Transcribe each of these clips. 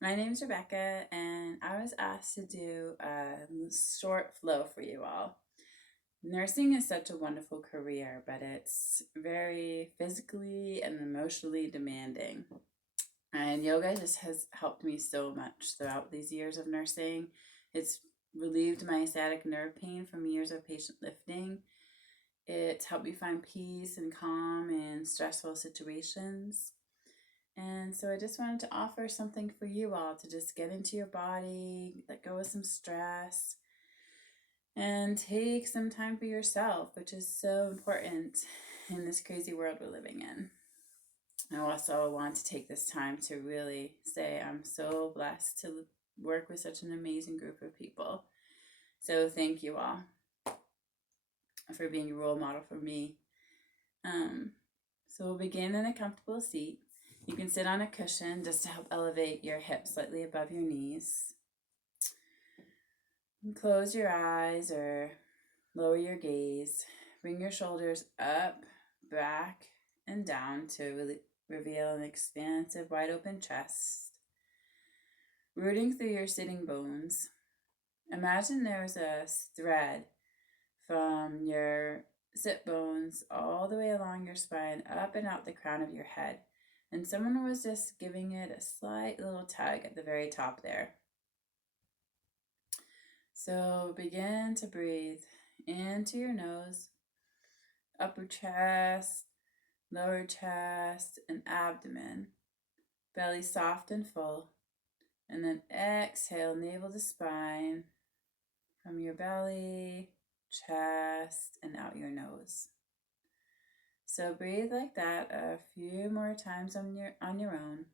My name is Rebecca, and I was asked to do a short flow for you all. Nursing is such a wonderful career, but it's very physically and emotionally demanding. And yoga just has helped me so much throughout these years of nursing. It's relieved my sciatic nerve pain from years of patient lifting. It's helped me find peace and calm in stressful situations. And so I just wanted to offer something for you all to just get into your body, let go of some stress, and take some time for yourself, which is so important in this crazy world we're living in. I also want to take this time to really say I'm so blessed to work with such an amazing group of people. So thank you all for being a role model for me. Um, so we'll begin in a comfortable seat. You can sit on a cushion just to help elevate your hips slightly above your knees. And close your eyes or lower your gaze. Bring your shoulders up, back, and down to really reveal an expansive, wide open chest. Rooting through your sitting bones. Imagine there's a thread from your sit bones all the way along your spine, up and out the crown of your head. And someone was just giving it a slight little tug at the very top there. So begin to breathe into your nose, upper chest, lower chest, and abdomen. Belly soft and full. And then exhale, navel to spine from your belly, chest, and out your nose. So breathe like that a few more times on your own.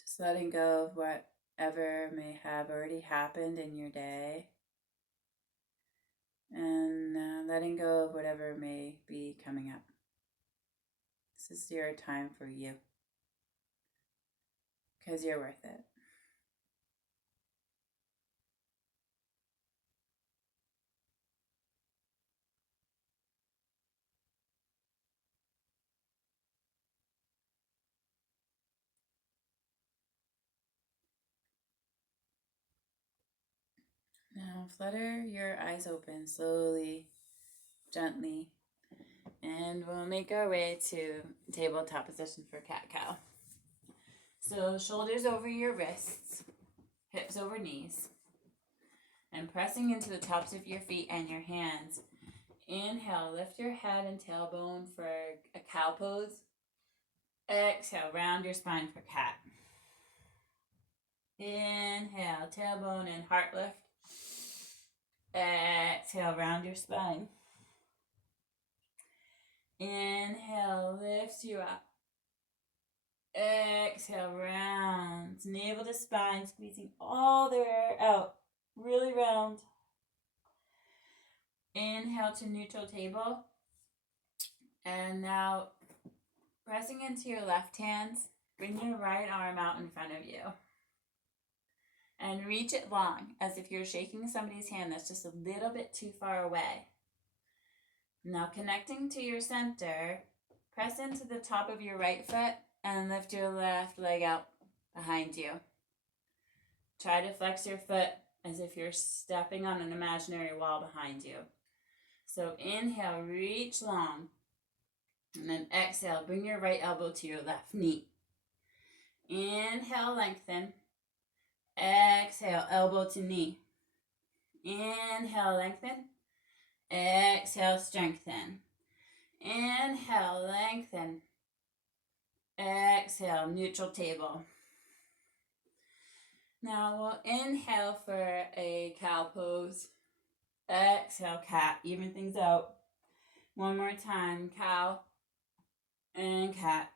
Just letting go of whatever may have already happened in your day, and letting go of whatever may be coming up. This is your time for you, because you're worth it. Now flutter your eyes open slowly, gently, and we'll make our way to tabletop position for cat-cow. So shoulders over your wrists, hips over knees, and pressing into the tops of your feet and your hands. Inhale, lift your head and tailbone for a cow pose. Exhale, round your spine for cat. Inhale, tailbone and heart lift. Exhale, round your spine. Inhale, lifts you up. Exhale, rounds. Navel to spine, squeezing all the air out. Really round. Inhale to neutral table. And now, pressing into your left hand, bring your right arm out in front of you. And reach it long, as if you're shaking somebody's hand that's just a little bit too far away. Now connecting to your center, press into the top of your right foot and lift your left leg out behind you. Try to flex your foot as if you're stepping on an imaginary wall behind you. So inhale, reach long. And then exhale, bring your right elbow to your left knee. Inhale, lengthen. Exhale, elbow to knee. Inhale, lengthen. Exhale, strengthen. Inhale, lengthen. Exhale, neutral table. Now we'll inhale for a cow pose. Exhale, cat. Even things out. One more time, cow and cat.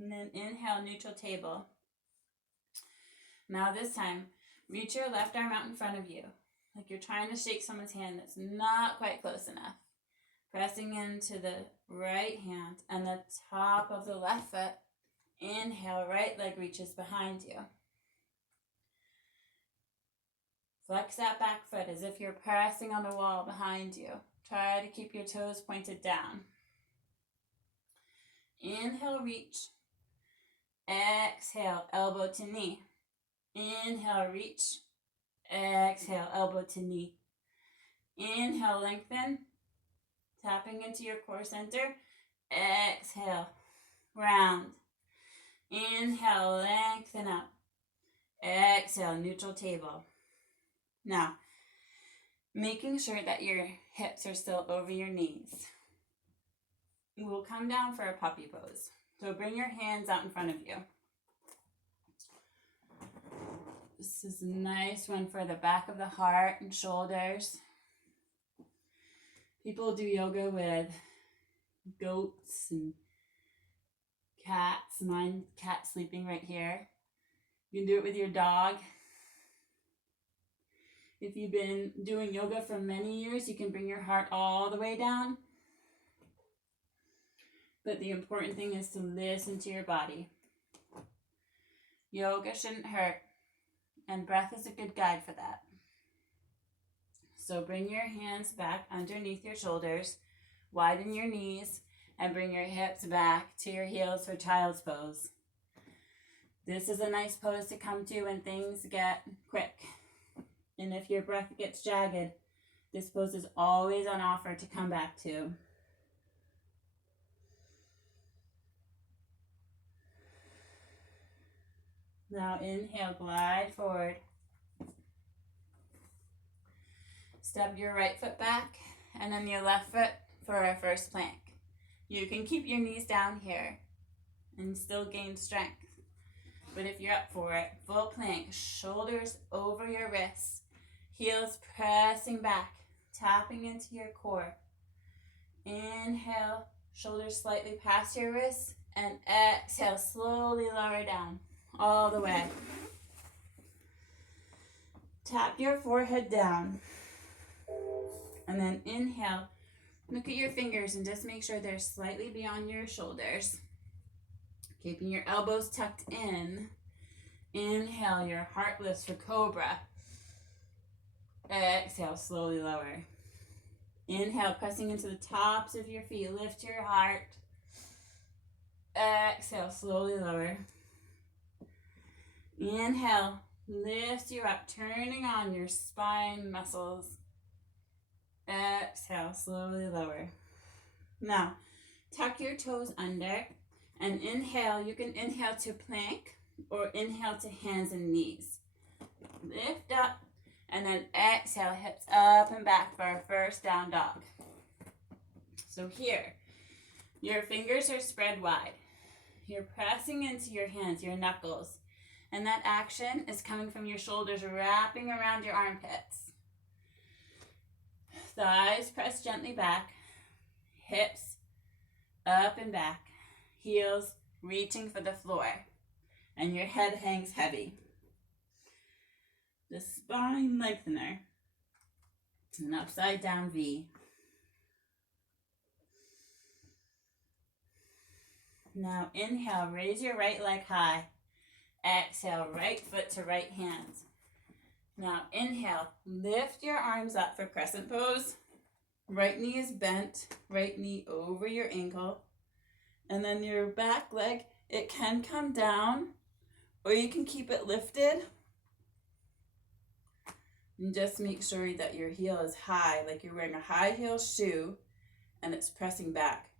And then inhale, neutral table. Now this time, reach your left arm out in front of you, like you're trying to shake someone's hand that's not quite close enough. Pressing into the right hand and the top of the left foot. Inhale, right leg reaches behind you. Flex that back foot as if you're pressing on the wall behind you. Try to keep your toes pointed down. Inhale, reach. Exhale, elbow to knee. Inhale, reach. Exhale, elbow to knee. Inhale, lengthen. Tapping into your core center. Exhale, round. Inhale, lengthen up. Exhale, neutral table. Now, making sure that your hips are still over your knees. You will come down for a puppy pose. So bring your hands out in front of you. This is a nice one for the back of the heart and shoulders. People do yoga with goats and cats. Mine cat sleeping right here. You can do it with your dog. If you've been doing yoga for many years, you can bring your heart all the way down. But the important thing is to listen to your body. Yoga shouldn't hurt, and breath is a good guide for that. So bring your hands back underneath your shoulders, widen your knees, and bring your hips back to your heels for child's pose. This is a nice pose to come to when things get quick. And if your breath gets jagged, this pose is always on offer to come back to. Now inhale, glide forward. Step your right foot back and then your left foot for our first plank. You can keep your knees down here and still gain strength. But if you're up for it, full plank, shoulders over your wrists, heels pressing back, tapping into your core. Inhale, shoulders slightly past your wrists, and exhale, slowly lower down, all the way. Tap your forehead down, and then inhale, look at your fingers and just make sure they're slightly beyond your shoulders. Keeping your elbows tucked in. Inhale, your heart lifts for cobra. Exhale, slowly lower. Inhale, pressing into the tops of your feet, lift your heart. Exhale, slowly lower. Inhale, lift you up, turning on your spine muscles. Exhale, slowly lower. Now, tuck your toes under and inhale. You can inhale to plank or inhale to hands and knees. Lift up and then exhale, hips up and back for our first down dog. So here, your fingers are spread wide. You're pressing into your hands, your knuckles, and that action is coming from your shoulders wrapping around your armpits. Thighs press gently back, hips up and back, heels reaching for the floor, and your head hangs heavy. The spine lengthener, an upside down V. Now inhale, raise your right leg high. Exhale, right foot to right hand. Now inhale, lift your arms up for crescent pose. Right knee is bent, right knee over your ankle. And then your back leg, it can come down or you can keep it lifted. And just make sure that your heel is high, like you're wearing a high heel shoe and it's pressing back.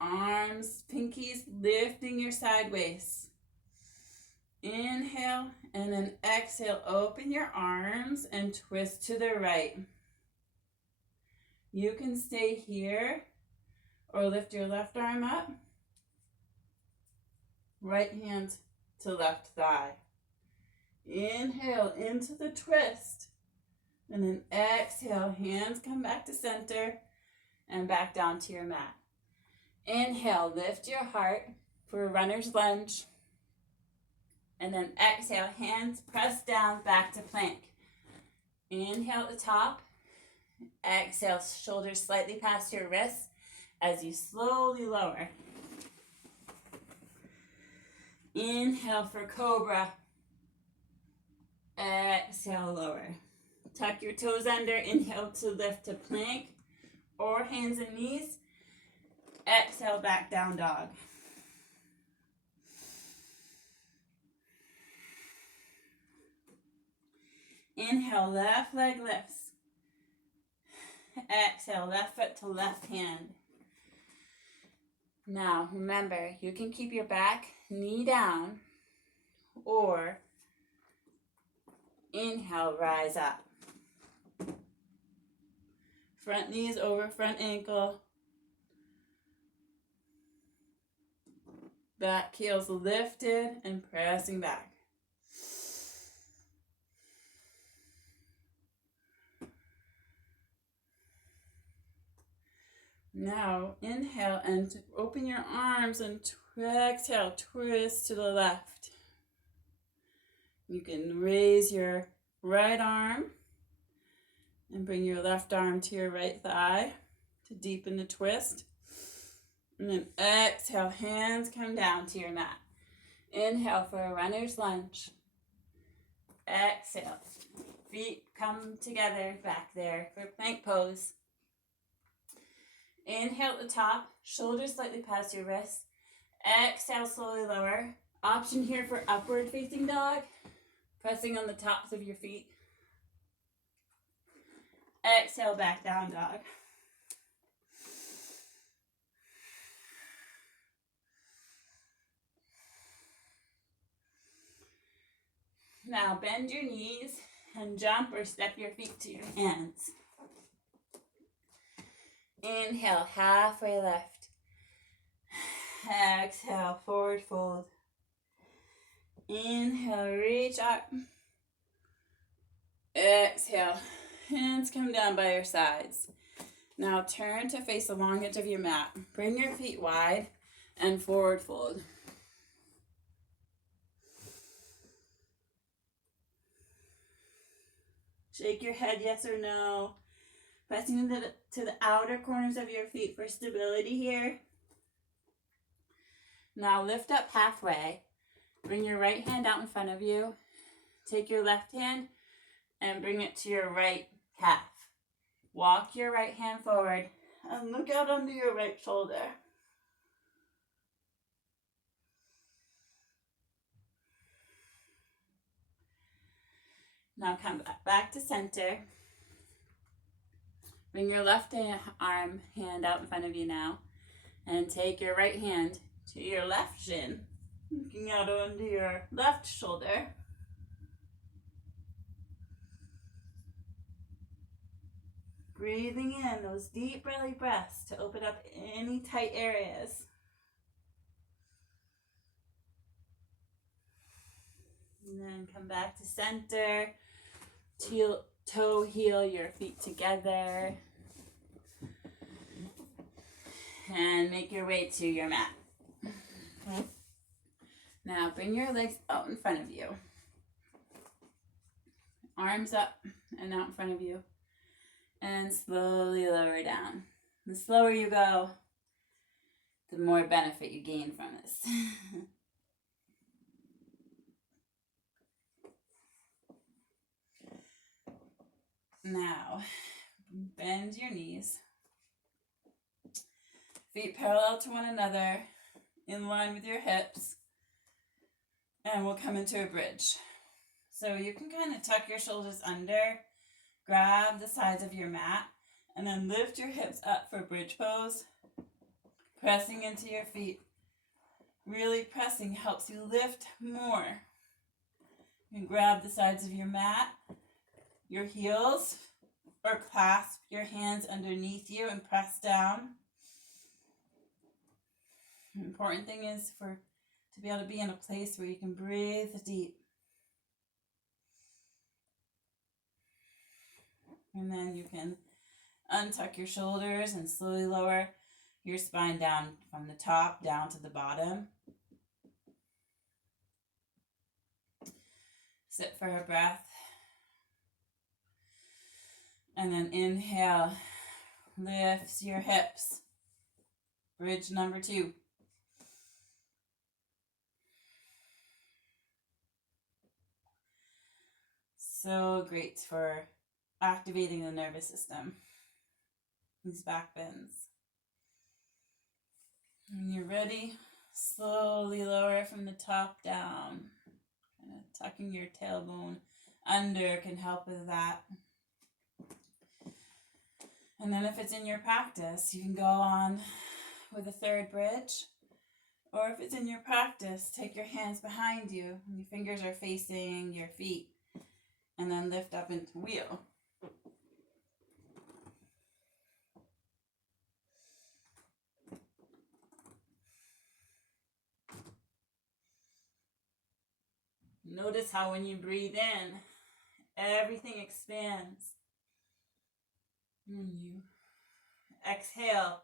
Arms, pinkies lifting your side waist. Inhale and then exhale, open your arms and twist to the right. You can stay here or lift your left arm up. Right hand to left thigh. Inhale into the twist. And then exhale, hands come back to center and back down to your mat. Inhale, lift your heart for a runner's lunge. And then exhale, hands press down back to plank. Inhale at the top. Exhale, shoulders slightly past your wrists as you slowly lower. Inhale for cobra. Exhale, lower. Tuck your toes under. Inhale to lift to plank or hands and knees. Exhale, back down dog. Inhale, left leg lifts. Exhale, left foot to left hand. Now, remember, you can keep your back knee down, or inhale, rise up. Front knee is over front ankle. Back heels lifted and pressing back. Now, inhale and open your arms, and exhale, twist to the left. You can raise your right arm and bring your left arm to your right thigh to deepen the twist. And then exhale, hands come down to your mat. Inhale for a runner's lunge. Exhale, feet come together back there for plank pose. Inhale at the top, shoulders slightly past your wrists. Exhale, slowly lower. Option here for upward facing dog, pressing on the tops of your feet. Exhale, back down dog. Now bend your knees and jump or step your feet to your hands. Inhale, halfway lift. Exhale, forward fold. Inhale, reach up. Exhale, hands come down by your sides. Now turn to face the long edge of your mat. Bring your feet wide and forward fold. Shake your head yes or no. Pressing into to the outer corners of your feet for stability here. Now lift up halfway. Bring your right hand out in front of you. Take your left hand and bring it to your right calf. Walk your right hand forward and look out under your right shoulder. Now come back to center. Bring your left hand out in front of you now. And take your right hand to your left shin. Looking out under your left shoulder. Breathing in those deep belly breaths to open up any tight areas. And then come back to center. Toe heel your feet together. And make your way to your mat. Now bring your legs out in front of you. Arms up and out in front of you. And slowly lower down. The slower you go, the more benefit you gain from this. Now, bend your knees. Feet parallel to one another, in line with your hips. And we'll come into a bridge. So you can kind of tuck your shoulders under, grab the sides of your mat, and then lift your hips up for bridge pose. Pressing into your feet. Really pressing helps you lift more. You can grab the sides of your mat, your heels, or clasp your hands underneath you and press down. The important thing is to be able to be in a place where you can breathe deep. And then you can untuck your shoulders and slowly lower your spine down from the top down to the bottom. Sit for a breath. And then inhale, lifts your hips. Bridge number 2. So great for activating the nervous system. These back bends. When you're ready, slowly lower from the top down. Kind of tucking your tailbone under can help with that. And then if it's in your practice, you can go on with a third bridge. Or if it's in your practice, take your hands behind you and your fingers are facing your feet. And then lift up into wheel. Notice how when you breathe in, everything expands. When you exhale,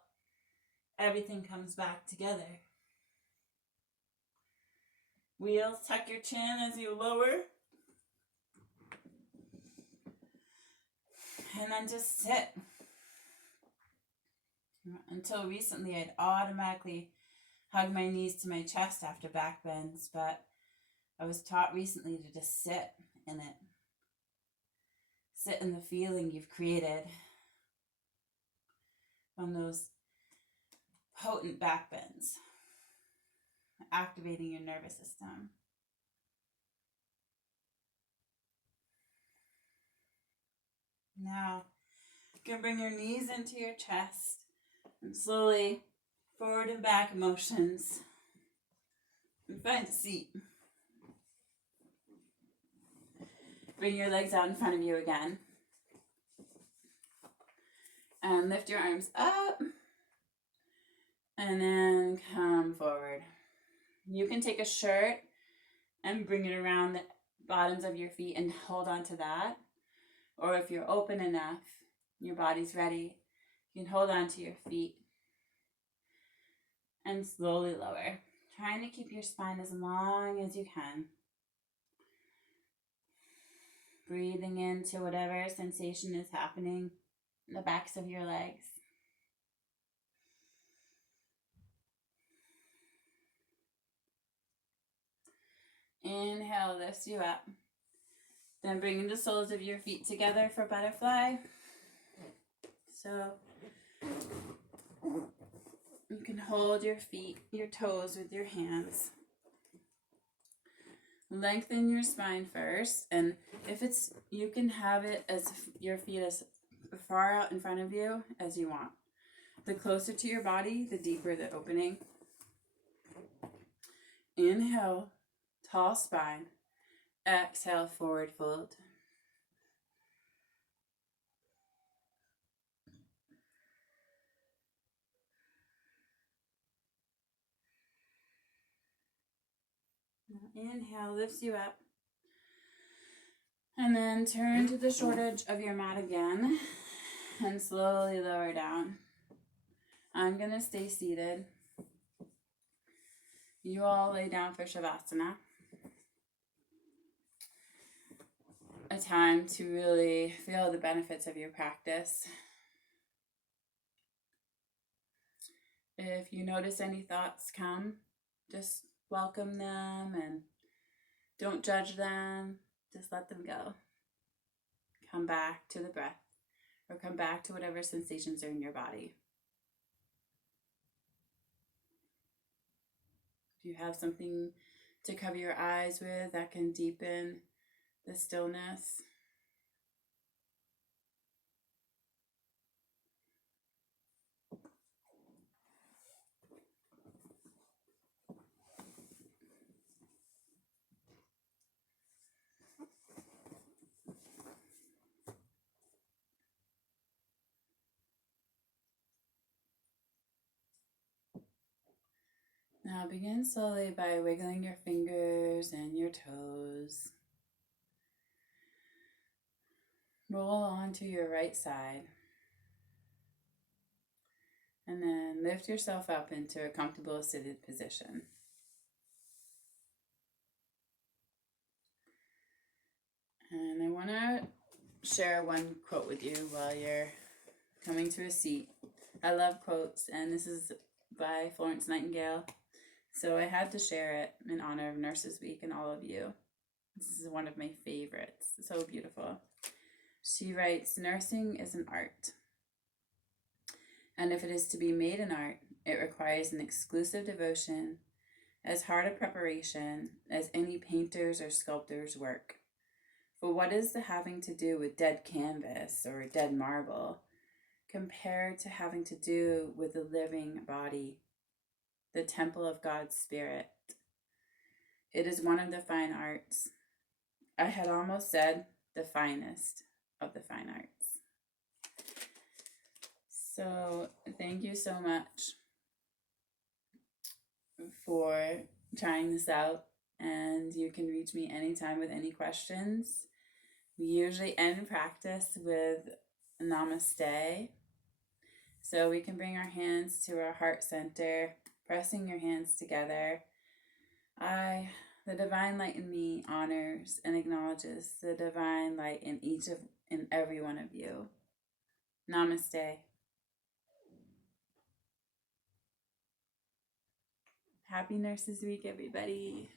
everything comes back together. Wheels, tuck your chin as you lower. And then just sit. Until recently, I'd automatically hug my knees to my chest after back bends, but I was taught recently to just sit in it. Sit in the feeling you've created from those potent back bends, activating your nervous system. Now, you can bring your knees into your chest and slowly forward and back motions. And find a seat. Bring your legs out in front of you again. And lift your arms up. And then come forward. You can take a shirt and bring it around the bottoms of your feet and hold on to that. Or if you're open enough, your body's ready, you can hold on to your feet and slowly lower. Trying to keep your spine as long as you can. Breathing into whatever sensation is happening in the backs of your legs. Inhale lifts you up. Then bringing the soles of your feet together for butterfly. So you can hold your feet, your toes with your hands. Lengthen your spine first, and if it's, you can have it as your feet as far out in front of you as you want. The closer to your body, the deeper the opening. Inhale, tall spine. Exhale, forward fold. Inhale lifts you up. And then turn to the short edge of your mat again and slowly lower down. I'm going to stay seated. You all lay down for Shavasana. A time to really feel the benefits of your practice. If you notice any thoughts come, just welcome them and don't judge them. Just let them go. Come back to the breath or come back to whatever sensations are in your body. If you have something to cover your eyes with, that can deepen the stillness. Now begin slowly by wiggling your fingers and your toes. Roll onto your right side. And then lift yourself up into a comfortable seated position. And I want to share one quote with you while you're coming to a seat. I love quotes, and this is by Florence Nightingale. So I had to share it in honor of Nurses Week and all of you. This is one of my favorites. It's so beautiful. She writes, "Nursing is an art. And if it is to be made an art, it requires an exclusive devotion, as hard a preparation as any painter's or sculptor's work. For what is the having to do with dead canvas or dead marble compared to having to do with the living body, the temple of God's Spirit? It is one of the fine arts. I had almost said the finest of the fine arts. So thank you so much for trying this out, and you can reach me anytime with any questions. We usually end practice with namaste. So we can bring our hands to our heart center, pressing your hands together. The divine light in me, honors and acknowledges the divine light in every one of you. Namaste. Happy Nurses Week, everybody.